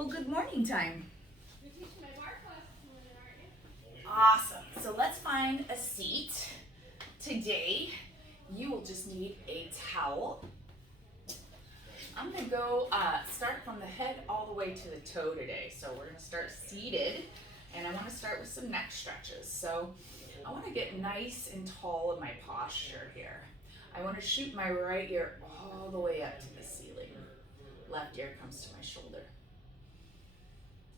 Well, good morning time. You're teaching my bar class this morning, aren't you? Awesome. So let's find a seat. Today, you will just need a towel. I'm gonna go start from the head all the way to the toe today. So we're gonna start seated, and I wanna start with some neck stretches. So I wanna get nice and tall in my posture here. I wanna shoot my right ear all the way up to the ceiling. Left ear comes to my shoulder.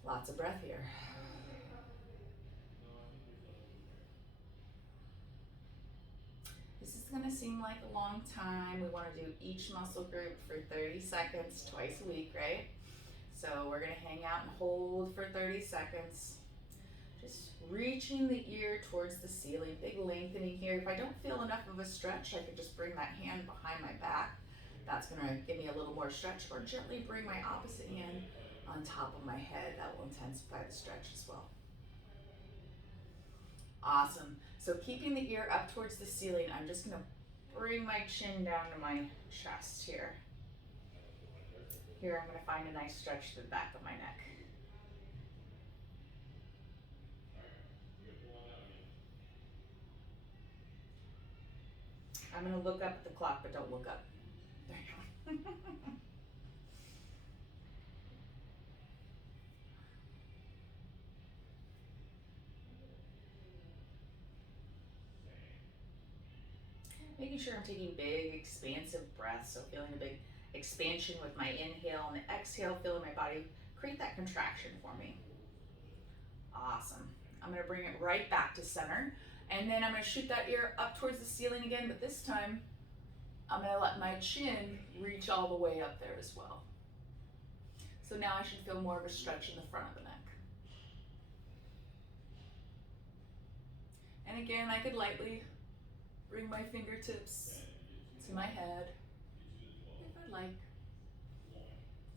Lots of breath here. This is gonna seem like a long time. We wanna do each muscle group for 30 seconds, twice a week, right? So we're gonna hang out and hold for 30 seconds. Just reaching the ear towards the ceiling, big lengthening here. If I don't feel enough of a stretch, I can just bring that hand behind my back. That's gonna give me a little more stretch, or gently bring my opposite hand on top of my head. That will intensify the stretch as well. Awesome. So keeping the ear up towards the ceiling, I'm just gonna bring my chin down to my chest here. Here I'm gonna find a nice stretch to the back of my neck. I'm gonna look up at the clock, but don't look up. There you go. Making sure I'm taking big, expansive breaths, so feeling a big expansion with my inhale and the exhale, feeling my body create that contraction for me. Awesome. I'm gonna bring it right back to center, and then I'm gonna shoot that ear up towards the ceiling again, but this time I'm gonna let my chin reach all the way up there as well. So now I should feel more of a stretch in the front of the neck. And again, I could lightly bring my fingertips to my head if I'd like.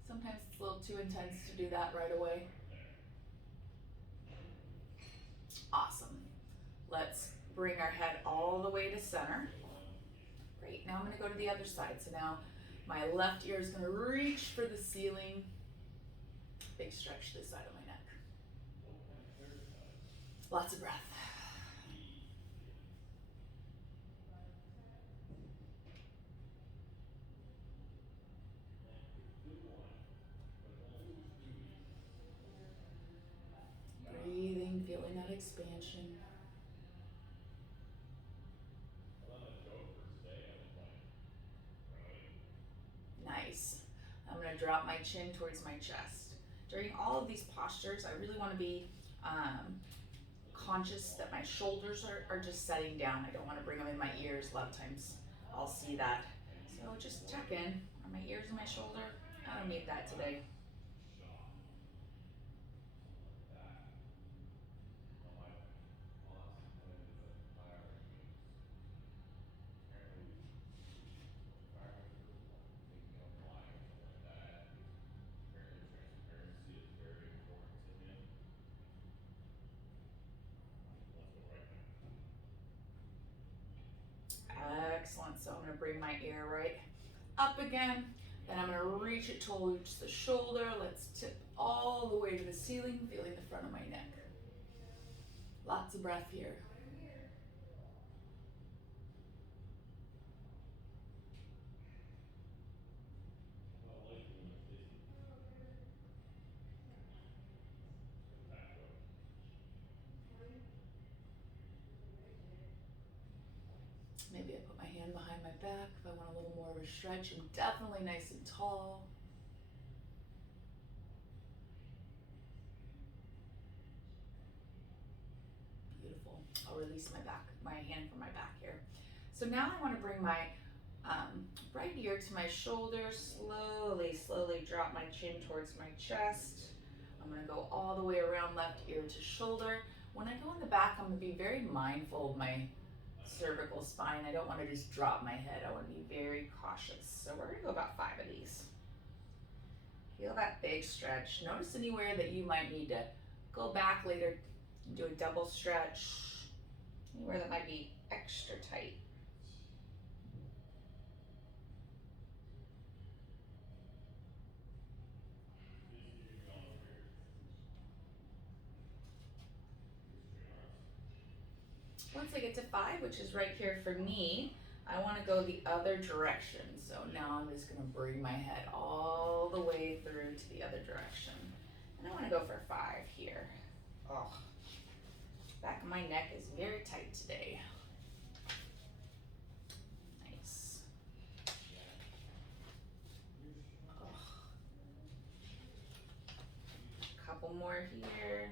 Sometimes it's a little too intense to do that right away. Awesome. Let's bring our head all the way to center. Great, now I'm gonna go to the other side. So now my left ear is gonna reach for the ceiling. Big stretch this side of my neck. Lots of breath. Breathing, feeling that expansion. Nice. I'm gonna drop my chin towards my chest. During all of these postures, I really wanna be conscious that my shoulders are just setting down. I don't wanna bring them in my ears. A lot of times I'll see that. So just check in. Are my ears and my shoulder? I don't need that today. Excellent. So I'm gonna bring my ear right up again. Then I'm gonna reach it towards the shoulder. Let's tip all the way to the ceiling, feeling the front of my neck. Lots of breath here. Maybe I put my hand behind my back if I want a little more of a stretch. I'm definitely nice and tall. Beautiful. I'll release my hand from my back here. So now I want to bring my right ear to my shoulder. Slowly drop my chin towards my chest. I'm going to go all the way around left ear to shoulder. When I go in the back, I'm going to be very mindful of my cervical spine. I don't want to just drop my head. I want to be very cautious. So we're going to go about 5 of these. Feel that big stretch. Notice anywhere that you might need to go back later and do a double stretch. Anywhere that might be extra tight. Once I get to 5, which is right here for me, I want to go the other direction. So now I'm just going to bring my head all the way through to the other direction. And I want to go for 5 here. Oh, back of my neck is very tight today. Nice. Oh. Couple more here.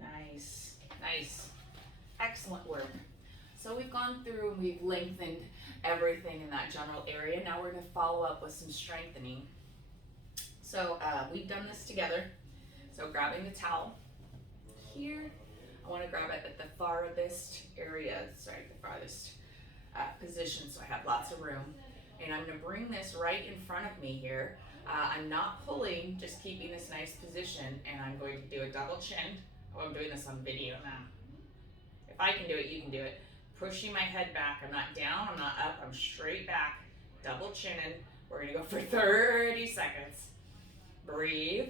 Nice, nice, excellent work. So we've gone through and we've lengthened everything in that general area. Now we're going to follow up with some strengthening. So we've done this together. So grabbing the towel here, I want to grab it at the farthest area, the farthest position, so I have lots of room. And I'm going to bring this right in front of me here. I'm not pulling, just keeping this nice position, and I'm going to do a double chin. Oh, I'm doing this on video now. If I can do it, you can do it. Pushing my head back. I'm not down, I'm not up, I'm straight back. Double chinning. We're gonna go for 30 seconds. Breathe.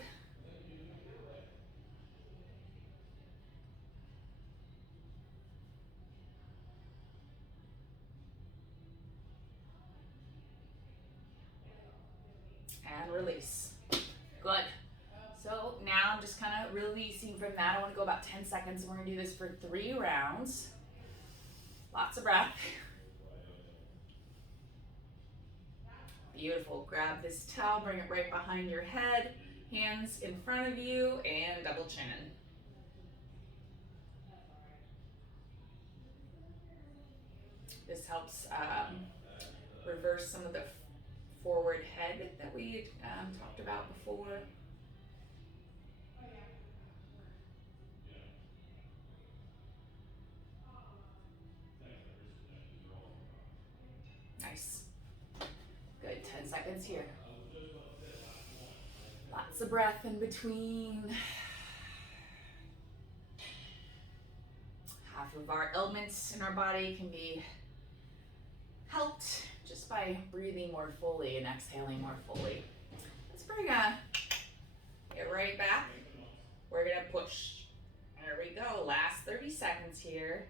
And release. Good. So now I'm just kind of releasing from that. I want to go about 10 seconds. We're going to do this for 3 rounds. Lots of breath. Beautiful. Grab this towel, bring it right behind your head, hands in front of you, and double chin. This helps reverse some of the forward head that we talked about before. Nice. Good, 10 seconds here. Lots of breath in between. Half of our ailments in our body can be helped just by breathing more fully and exhaling more fully. Let's bring it right back. We're gonna push. There we go, last 30 seconds here.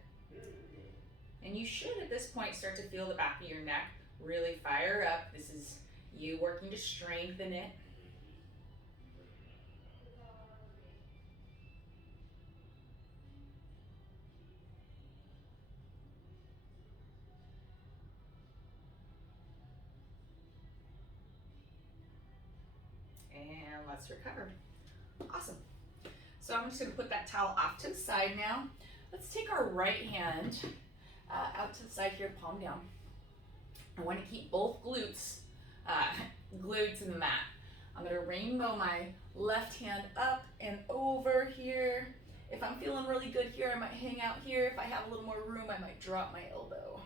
And you should at this point start to feel the back of your neck really fire up. This is you working to strengthen it. And let's recover. Awesome. So I'm just gonna put that towel off to the side now. Let's take our right hand out to the side here, palm down. I want to keep both glutes glued to the mat. I'm going to rainbow my left hand up and over here. If I'm feeling really good here, I might hang out here. If I have a little more room, I might drop my elbow.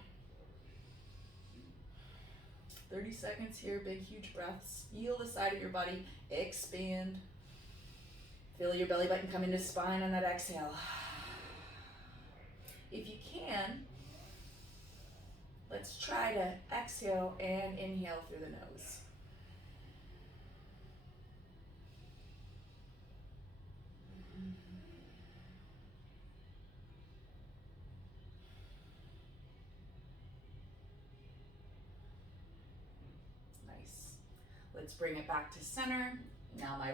30 seconds here, big, huge breaths. Feel the side of your body expand. Feel your belly button come into spine on that exhale. If you can, let's try to exhale and inhale through the nose. Nice. Let's bring it back to center. Now my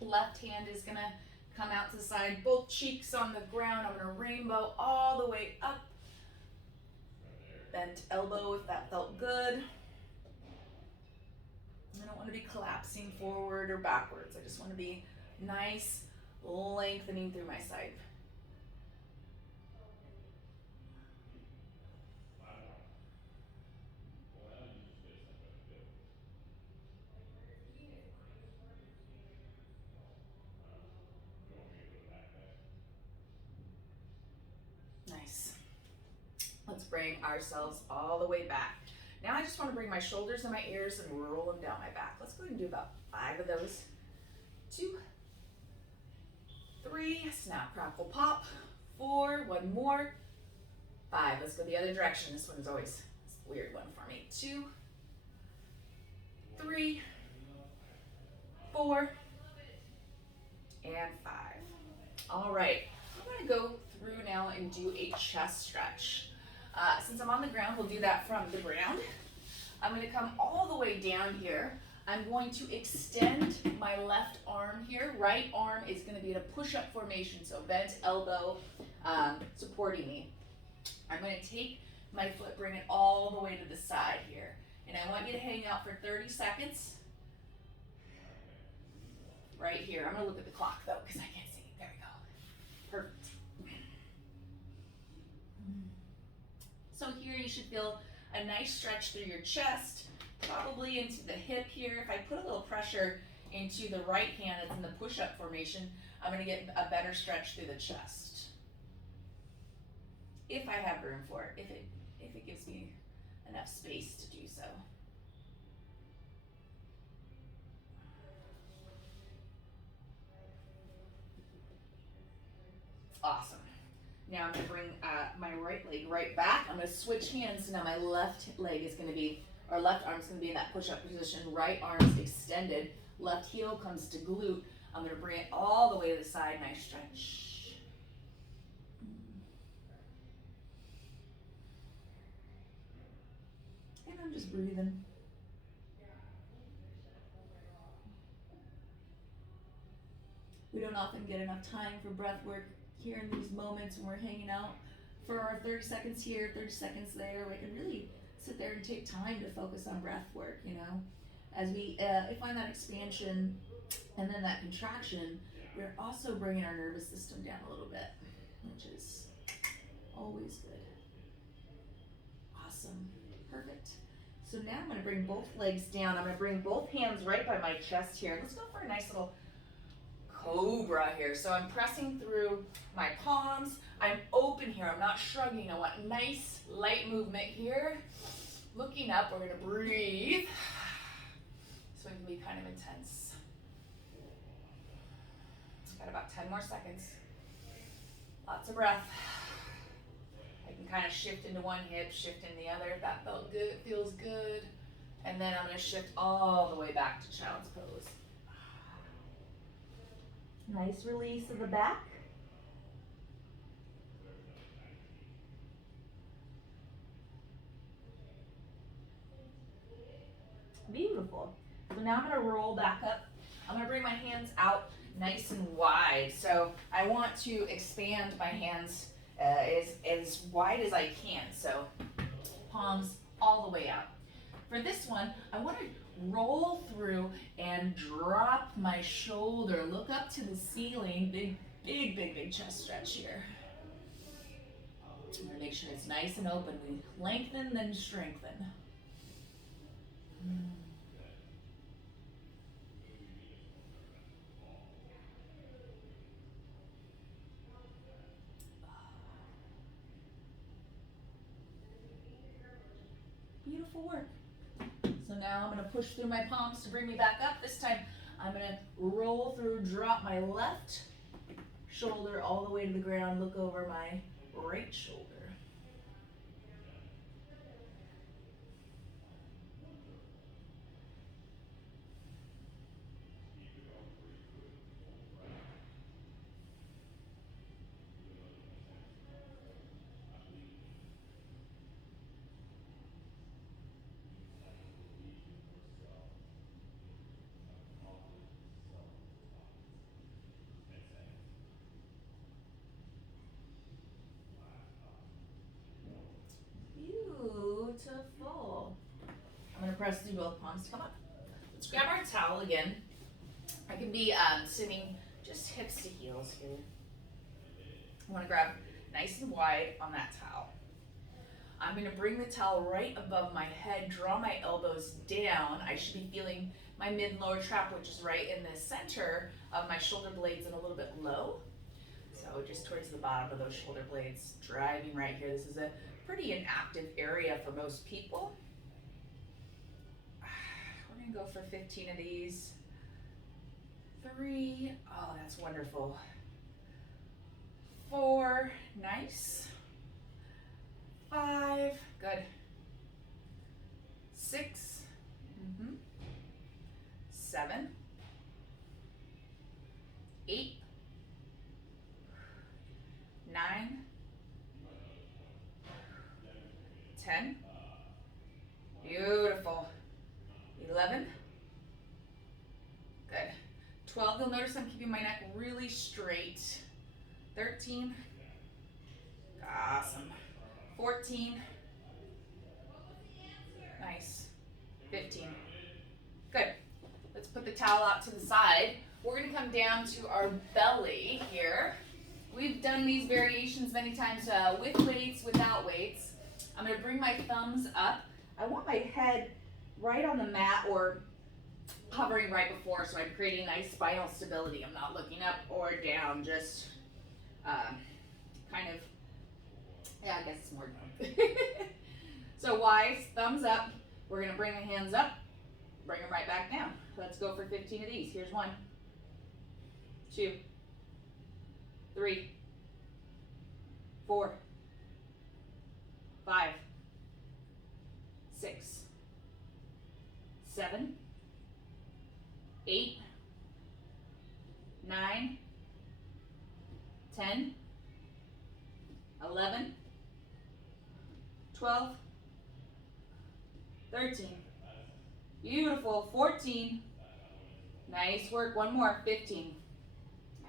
left hand is gonna come out to the side, both cheeks on the ground. I'm gonna rainbow all the way up. Bent elbow if that felt good. I don't want to be collapsing forward or backwards. I just want to be nice, lengthening through my side. Nice. Let's bring ourselves all the way back. Now I just want to bring my shoulders and my ears and roll them down my back. Let's go ahead and do about 5 of those. 2, 3, snap, crackle, pop. 4, one more. 5, let's go the other direction. This one's always a weird one for me. 2, 3, 4, and 5. All right, I'm gonna go through now and do a chest stretch. Since I'm on the ground, we'll do that from the ground. I'm gonna come all the way down here. I'm going to extend my left arm here. Right arm is gonna be in a push-up formation, so bent elbow supporting me. I'm gonna take my foot, bring it all the way to the side here. And I want you to hang out for 30 seconds. Right here. I'm gonna look at the clock though, because I can't see. There we go. Perfect. So here you should feel a nice stretch through your chest, probably into the hip here. If I put a little pressure into the right hand that's in the push-up formation, I'm gonna get a better stretch through the chest. If I have room for it, if it gives me enough space to do so. Awesome. Now I'm gonna bring my right leg right back. I'm gonna switch hands. Now my left leg is gonna be, or left arm's gonna be in that push-up position. Right arm's extended. Left heel comes to glute. I'm gonna bring it all the way to the side. Nice stretch. And I'm just breathing. We don't often get enough time for breath work here in these moments when we're hanging out for our 30 seconds here, 30 seconds there. We can really sit there and take time to focus on breath work, you know. As we find that expansion and then that contraction, we're also bringing our nervous system down a little bit, which is always good. Awesome. Perfect. So now I'm going to bring both legs down. I'm going to bring both hands right by my chest here. Let's go for a nice little cobra here. So I'm pressing through my palms. I'm open here. I'm not shrugging. I want nice light movement here. Looking up, we're going to breathe. So it can be kind of intense. Got about 10 more seconds. Lots of breath. I can kind of shift into one hip, shift in the other if that felt good, feels good. And then I'm going to shift all the way back to child's pose. Nice release of the back. Beautiful. So now I'm going to roll back up. I'm going to bring my hands out nice and wide. So I want to expand my hands as wide as I can. So palms all the way out. For this one, I want to roll through and drop my shoulder. Look up to the ceiling. Big chest stretch here. I'm going to make sure it's nice and open. We lengthen, then strengthen. Beautiful work. So now I'm going to push through my palms to bring me back up. This time I'm going to roll through, drop my left shoulder all the way to the ground, look over my right shoulder. Beautiful. I'm going to press through both palms to come up. Let's grab our towel again. I can be sitting just hips to heels here. I want to grab nice and wide on that towel. I'm going to bring the towel right above my head, draw my elbows down. I should be feeling my mid and lower trap, which is right in the center of my shoulder blades and a little bit low. So just towards the bottom of those shoulder blades, driving right here. This is a pretty inactive area for most people. We're going to go for 15 of these. 3, oh, that's wonderful. 4, nice. 5, good. 6, 7, 8, 9, 10. Beautiful. 11. Good. 12, you'll notice I'm keeping my neck really straight. 13. Awesome. 14. Nice. 15. Good. Let's put the towel out to the side. We're going to come down to our belly here. We've done these variations many times with weights, without weights. I'm going to bring my thumbs up. I want my head right on the mat or hovering right before, so I'm creating nice spinal stability. I'm not looking up or down, just kind of, yeah, I guess it's more down. So wise, thumbs up. We're going to bring the hands up, bring them right back down. Let's go for 15 of these. Here's 1, 2, 3, 4, 5, 6, 7, 8, 9, 10, 11, 12, 13. Beautiful. 14. Nice work. One more. 15.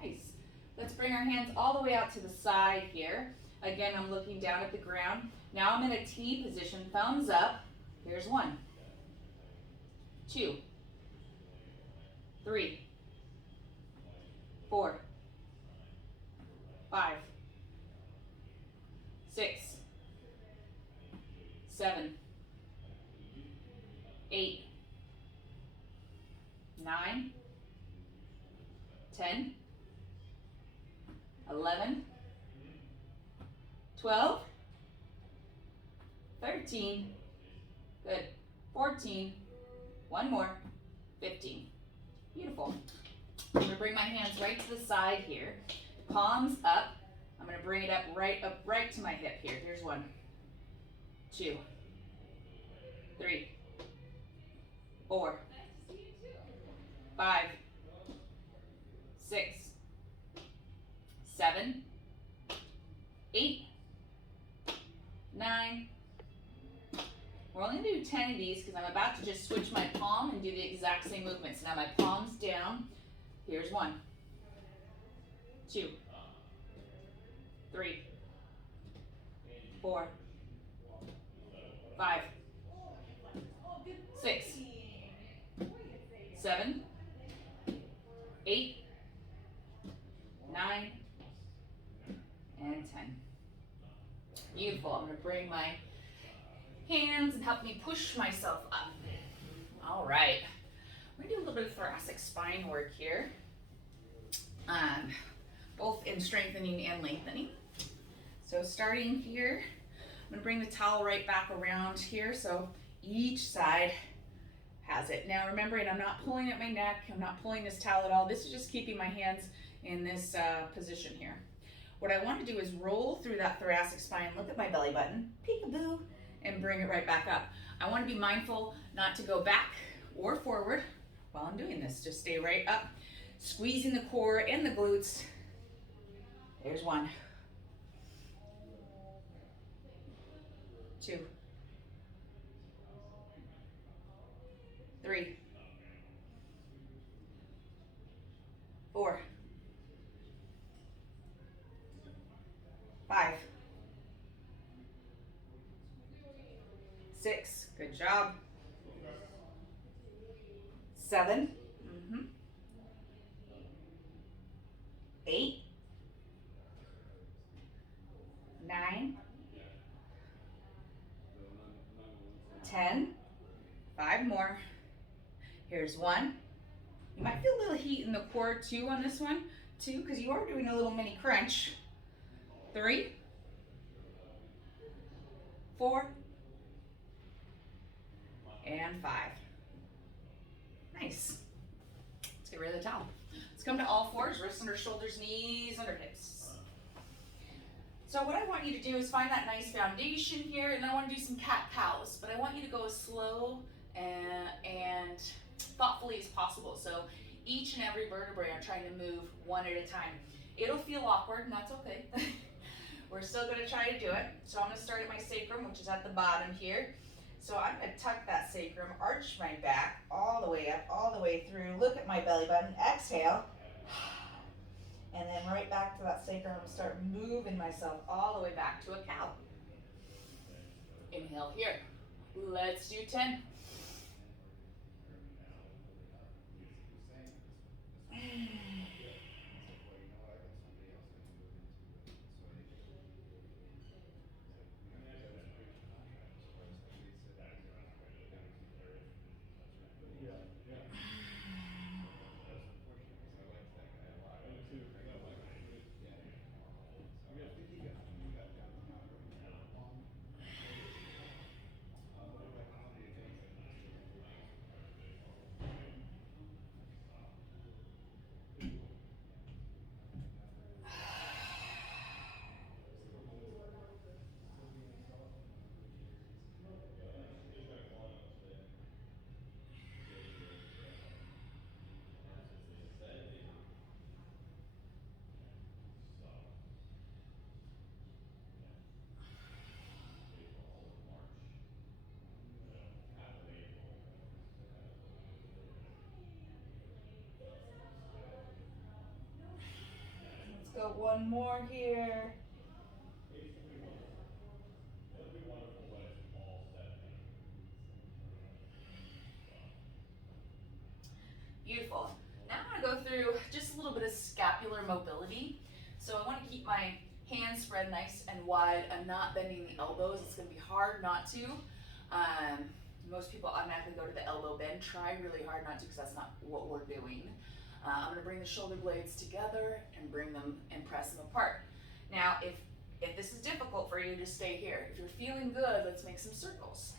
Nice. Let's bring our hands all the way out to the side here. Again, I'm looking down at the ground. Now I'm in a T position. Thumbs up. Here's 1, 2, 3, 4, 5, 6, 7, 8, 9, 10, 11, 12, 13, good, 14, one more, 15. Beautiful. I'm going to bring my hands right to the side here. Palms up. I'm going to bring it up right to my hip here. Here's 1, 2, 3, 4, 5, 6, 7, 8, 9. We're only going to do 10 of these because I'm about to just switch my palm and do the exact same movements. Now my palm's down. Here's 1, 2, 3, 4, 5, 6, 7, 8, 9, and 10. Beautiful. I'm going to bring my hands and help me push myself up. All right. We're going to do a little bit of thoracic spine work here, both in strengthening and lengthening. So starting here, I'm going to bring the towel right back around here so each side has it. Now remembering, I'm not pulling at my neck, I'm not pulling this towel at all. This is just keeping my hands in this position here. What I want to do is roll through that thoracic spine, look at my belly button, peekaboo, and bring it right back up. I want to be mindful not to go back or forward while I'm doing this. Just stay right up, squeezing the core and the glutes. There's 1, 2, 3, 4, 5, 6, good job. 7, 8, 9, 10, 5 more. Here's 1. You might feel a little heat in the core too on this one, too, because you are doing a little mini crunch. 3, 4, and 5. Nice. Let's get rid of the towel. Let's come to all fours, wrists under shoulders, knees under hips. So what I want you to do is find that nice foundation here, and I want to do some cat-cows, but I want you to go slow and thoughtfully as possible. So each and every vertebrae I'm trying to move one at a time. It'll feel awkward, and that's okay. We're still gonna try to do it. So I'm gonna start at my sacrum, which is at the bottom here. So I'm gonna tuck that sacrum, arch my back all the way up, all the way through. Look at my belly button, exhale. And then right back to that sacrum, I'm gonna start moving myself all the way back to a cow. Inhale here. Let's do 10. Let's go one more here. Beautiful. Now I'm going to go through just a little bit of scapular mobility. So I want to keep my hands spread nice and wide. I'm not bending the elbows. It's going to be hard not to. Most people automatically go to the elbow bend. Try really hard not to, because that's not what we're doing. I'm going to bring the shoulder blades together and bring them and press them apart. Now, if this is difficult for you, just stay here. If you're feeling good, let's make some circles.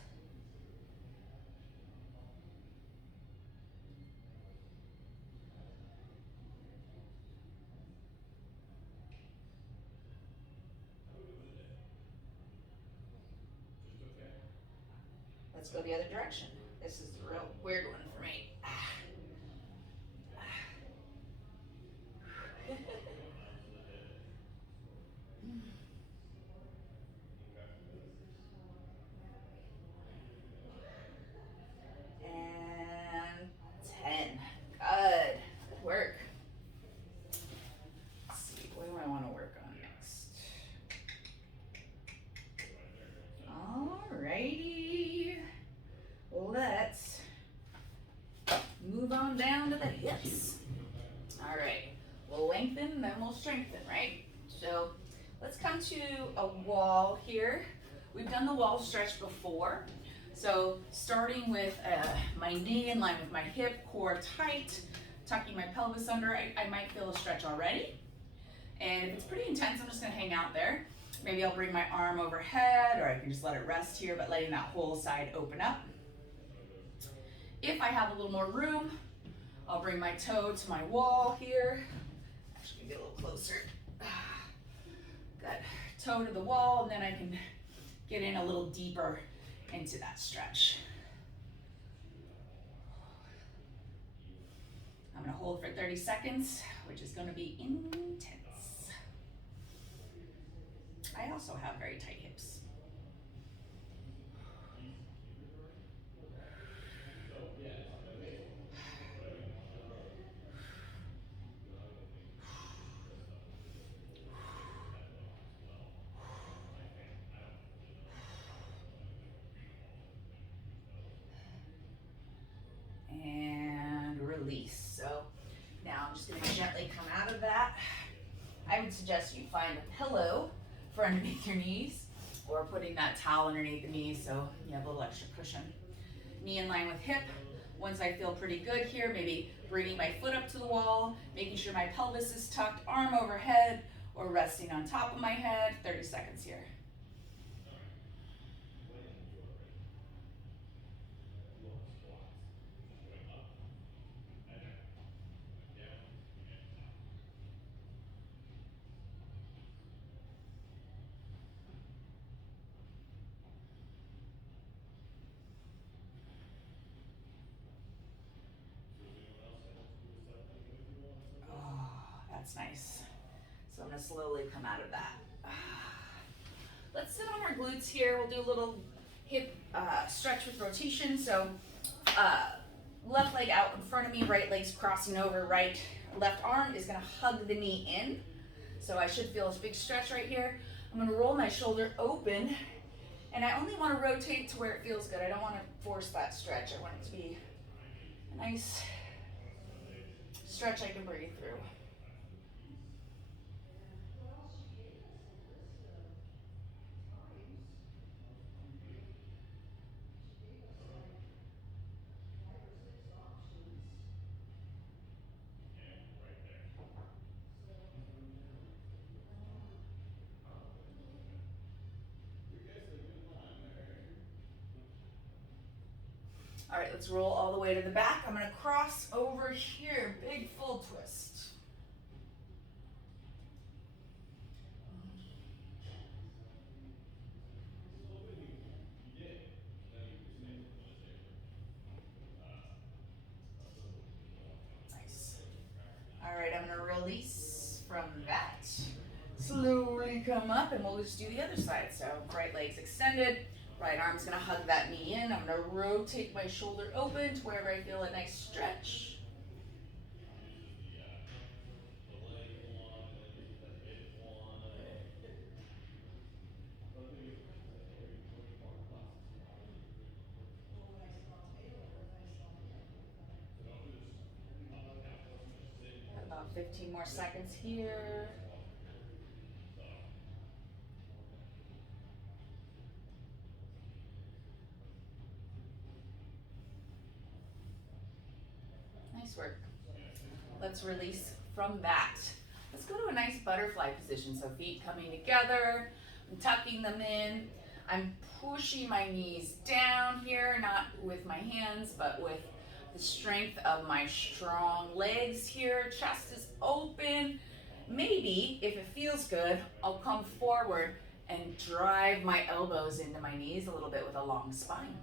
Let's go the other direction. This is a real weird one for me. And 10. Good. Good work. Let's see, what do I want to work on next? Alrighty. Let's move on down to the hips. Alright. We'll lengthen, then we'll strengthen, right? So let's come to a wall here. We've done the wall stretch before. So starting with my knee in line with my hip, core tight, tucking my pelvis under, I might feel a stretch already. And if it's pretty intense, I'm just gonna hang out there. Maybe I'll bring my arm overhead, or I can just let it rest here, but letting that whole side open up. If I have a little more room, I'll bring my toe to my wall here. Actually, get a little closer. Good. Toe to the wall, and then I can get in a little deeper into that stretch. I'm gonna hold for 30 seconds, which is gonna be intense. I also have very tight hips. And release. So now I'm just gonna gently come out of that. I would suggest you find a pillow for underneath your knees, or putting that towel underneath the knees so you have a little extra cushion. Knee in line with hip. Once I feel pretty good here, maybe bringing my foot up to the wall, making sure my pelvis is tucked, arm overhead, or resting on top of my head. 30 seconds here. gonna slowly come out of that. Let's sit on our glutes here. We'll do a little hip stretch with rotation. So left leg out in front of me, right leg's crossing over, right left arm is gonna hug the knee in. So I should feel a big stretch right here. I'm gonna roll my shoulder open, and I only wanna rotate to where it feels good. I don't wanna force that stretch. I want it to be a nice stretch I can breathe through. All right, let's roll all the way to the back. I'm gonna cross over here, big full twist. Nice. All right, I'm gonna release from that. Slowly come up, and we'll just do the other side. So right leg's extended, right arm's gonna hug that knee in. I'm gonna rotate my shoulder open to wherever I feel a nice stretch. Got about 15 more seconds here. Nice work. Let's release from that. Let's go to a nice butterfly position. So feet coming together, I'm tucking them in. I'm pushing my knees down here, not with my hands, but with the strength of my strong legs here. Chest is open. Maybe, if it feels good, I'll come forward and drive my elbows into my knees a little bit with a long spine.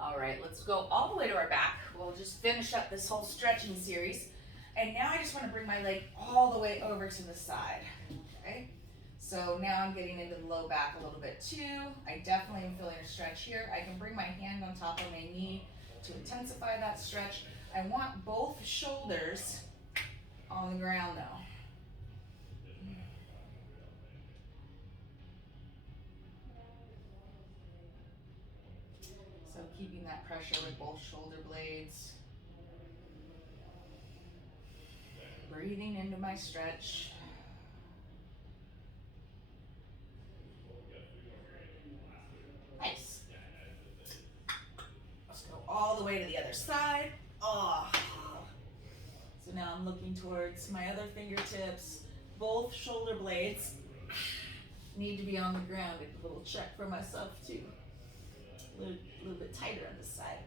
All right, let's go all the way to our back. We'll just finish up this whole stretching series. And now I just want to bring my leg all the way over to the side, okay? So now I'm getting into the low back a little bit too. I definitely am feeling a stretch here. I can bring my hand on top of my knee to intensify that stretch. I want both shoulders on the ground though. So keeping that pressure with both shoulder blades. Breathing into my stretch. Nice. Let's go all the way to the other side. Oh. So now I'm looking towards my other fingertips. Both shoulder blades need to be on the ground. A little check for myself too. A little bit tighter on this side.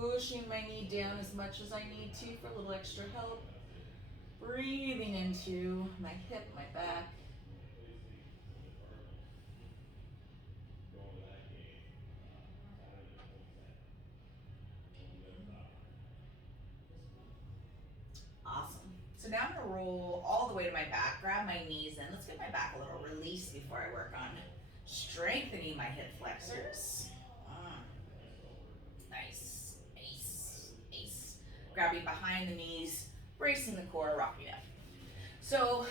Pushing my knee down as much as I need to for a little extra help. Breathing into my hip, my back. Awesome. So now I'm gonna roll all the way to my back, grab my knees in. Let's give my back a little release before I work on strengthening my hip flexors. Nice. Ace. Ace. Grabbing behind the knees, bracing the core, rocking up. So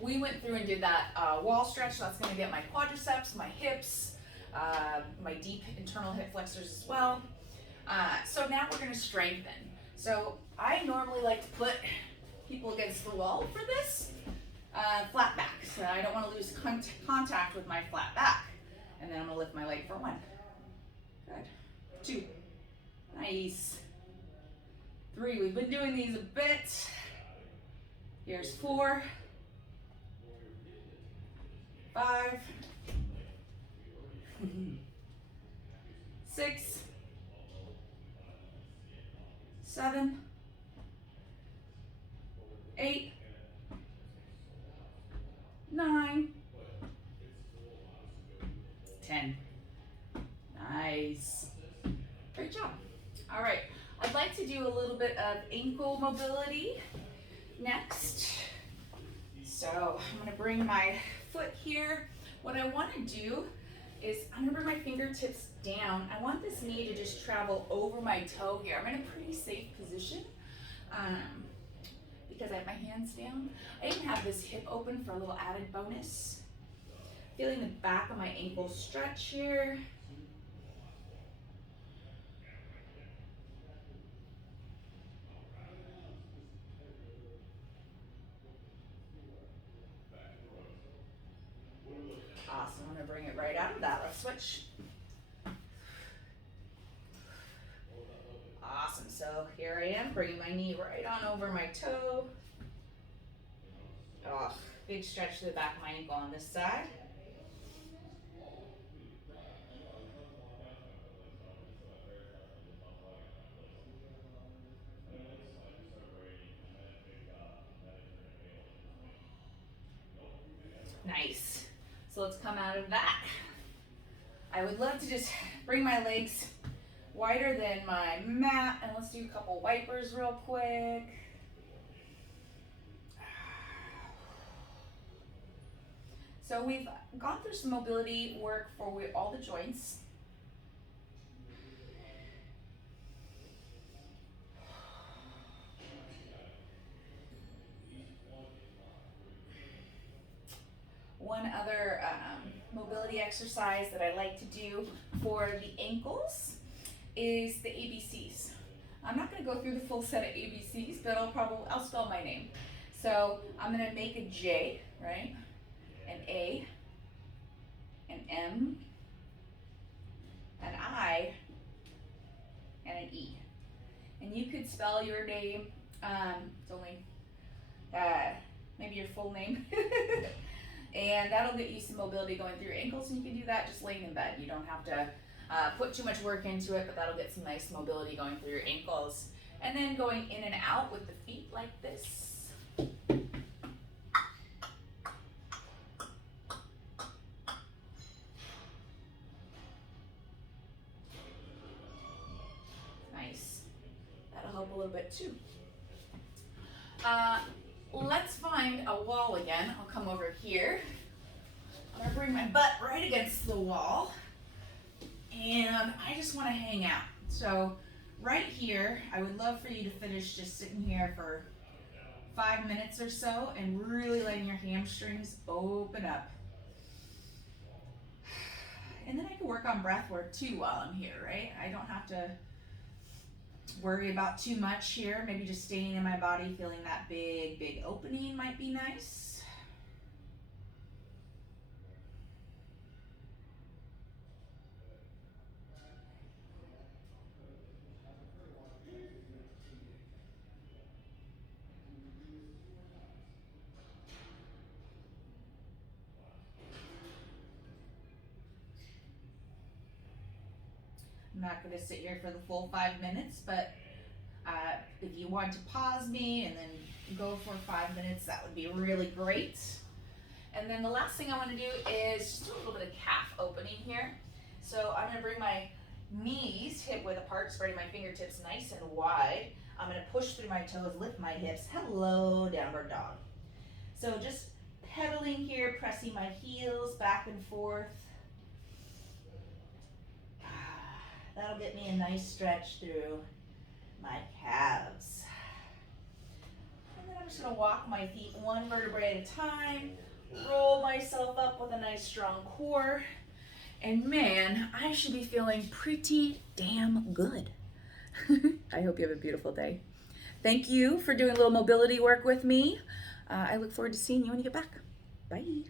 we went through and did that wall stretch. So that's gonna get my quadriceps, my hips, my deep internal hip flexors as well. So now we're gonna strengthen. So I normally like to put people against the wall for this. Flat back, so I don't want to lose contact with my flat back. And then I'm gonna lift my leg for 1. Good. 2. Nice. 3. We've been doing these a bit. Here's 4. 5, 6, 7, 8, 9, 10. Nice. Great job. All right, I'd like to do a little bit of ankle mobility next. So I'm gonna bring my foot here. What I wanna do is I'm gonna bring my fingertips down. I want this knee to just travel over my toe here. I'm in a pretty safe position because I have my hands down. I even have this hip open for a little added bonus. Feeling the back of my ankle stretch here. Awesome, I'm gonna bring it right out of that. Let's switch. Awesome, so here I am, bringing my knee right on over my toe. Oh, big stretch to the back of my ankle on this side. Nice. So let's come out of that. I would love to just bring my legs wider than my mat, and let's do a couple wipers real quick. So we've gone through some mobility work for all the joints. One other mobility exercise that I like to do for the ankles is the ABCs. I'm not going to go through the full set of ABCs, but I'll spell my name. So I'm going to make a J, right? An A, an M, an I, and an E. And you could spell your name. It's only maybe your full name. And that'll get you some mobility going through your ankles, and you can do that just laying in bed. You don't have to put too much work into it, but that'll get some nice mobility going through your ankles. And then going in and out with the feet like this. Nice. That'll help a little bit too. Let's find a wall again. I'll come over here. I'm gonna bring my butt right against the wall, and I just want to hang out. So right here, I would love for you to finish just sitting here for 5 minutes or so and really letting your hamstrings open up. And then I can work on breath work too while I'm here, right? I don't have to worry about too much here. Maybe just staying in my body, feeling that big opening might be nice. I'm not going to sit here for the full 5 minutes, but if you want to pause me and then go for 5 minutes, that would be really great. And then the last thing I want to do is just do a little bit of calf opening here. So I'm going to bring my knees hip width apart, spreading my fingertips nice and wide. I'm going to push through my toes, lift my hips. Hello, downward dog. So just pedaling here, pressing my heels back and forth. That'll get me a nice stretch through my calves. And then I'm just gonna walk my feet one vertebrae at a time, roll myself up with a nice strong core, and man, I should be feeling pretty damn good. I hope you have a beautiful day. Thank you for doing a little mobility work with me. I look forward to seeing you when you get back. Bye.